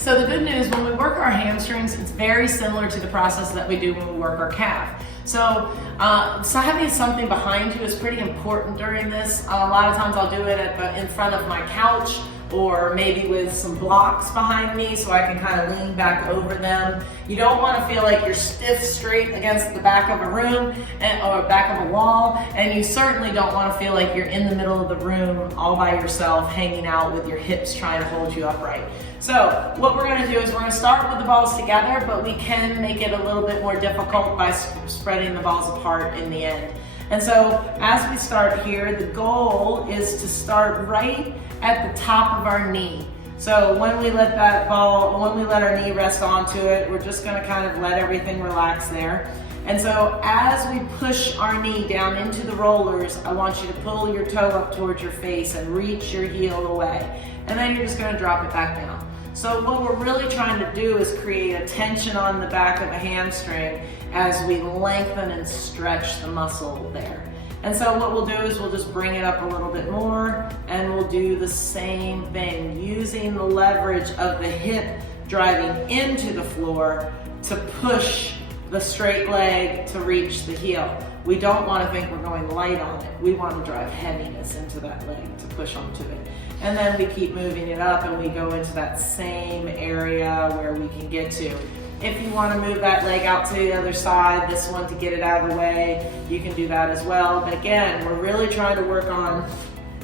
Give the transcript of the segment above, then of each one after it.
So the good news, when we work our hamstrings, it's very similar to the process that we do when we work our calf. So having something behind you is pretty important during this. A lot of times I'll do it in front of my couch, or maybe with some blocks behind me so I can kind of lean back over them. You don't want to feel like you're stiff straight against the back of a room or back of a wall, and you certainly don't want to feel like you're in the middle of the room all by yourself, hanging out with your hips trying to hold you upright. So what we're going to do is we're going to start with the balls together, but we can make it a little bit more difficult by spreading the balls apart in the end. And so as we start here, the goal is to start right at the top of our knee. So when we let our knee rest onto it, we're just going to kind of let everything relax there. And so as we push our knee down into the rollers, I want you to pull your toe up towards your face and reach your heel away. And then you're just going to drop it back down. So what we're really trying to do is create a tension on the back of a hamstring as we lengthen and stretch the muscle there. And so what we'll do is we'll just bring it up a little bit more, and we'll do the same thing, using the leverage of the hip driving into the floor to push the straight leg to reach the heel. We don't want to think we're going light on it. We want to drive heaviness into that leg to push onto it. And then we keep moving it up, and we go into that same area where we can get to. If you want to move that leg out to the other side, this one, to get it out of the way, you can do that as well. But again, we're really trying to work on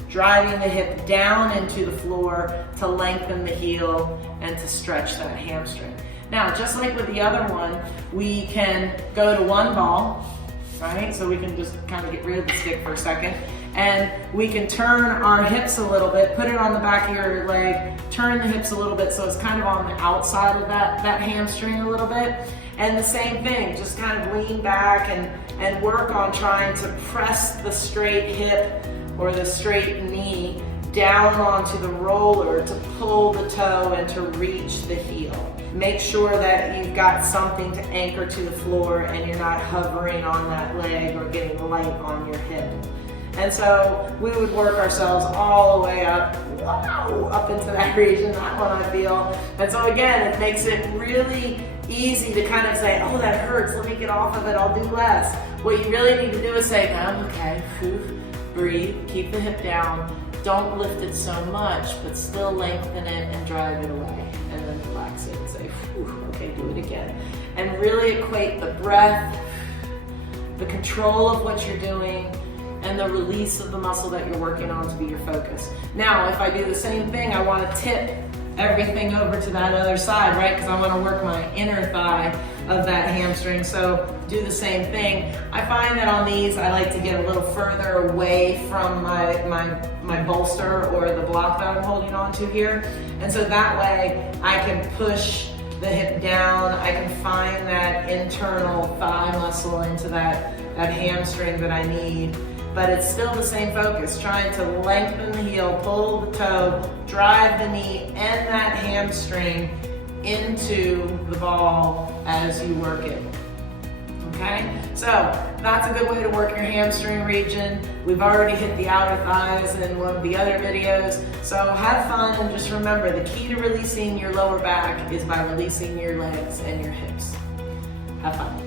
driving the hip down into the floor to lengthen the heel and to stretch that hamstring. Now, just like with the other one, we can go to one ball, right? So we can just kind of get rid of the stick for a second. And we can turn our hips a little bit, put it on the back of your leg, turn the hips a little bit so it's kind of on the outside of that hamstring a little bit. And the same thing, just kind of lean back and work on trying to press the straight hip or the straight knee down onto the roller to pull the toe and to reach the heel. Make sure that you've got something to anchor to the floor and you're not hovering on that leg or getting light on your hip. And so we would work ourselves all the way up, up into that region, that one I feel. And so again, it makes it really easy to kind of say, oh, that hurts, let me get off of it, I'll do less. What you really need to do is say, okay, breathe, keep the hip down, don't lift it so much, but still lengthen it and drive it away. And then relax it and say, okay, do it again. And really equate the breath, the control of what you're doing, and the release of the muscle that you're working on to be your focus. Now, if I do the same thing, I want to tip everything over to that other side, right? Because I want to work my inner thigh of that hamstring. So do the same thing. I find that on these, I like to get a little further away from my bolster or the block that I'm holding on to here. And so that way I can push the hip down. I can find that internal thigh muscle into that hamstring that I need. But it's still the same focus, trying to lengthen the heel, pull the toe, drive the knee and that hamstring into the ball as you work it. Okay, so that's a good way to work your hamstring region. We've already hit the outer thighs in one of the other videos. So have fun, and just remember, the key to releasing your lower back is by releasing your legs and your hips. Have fun.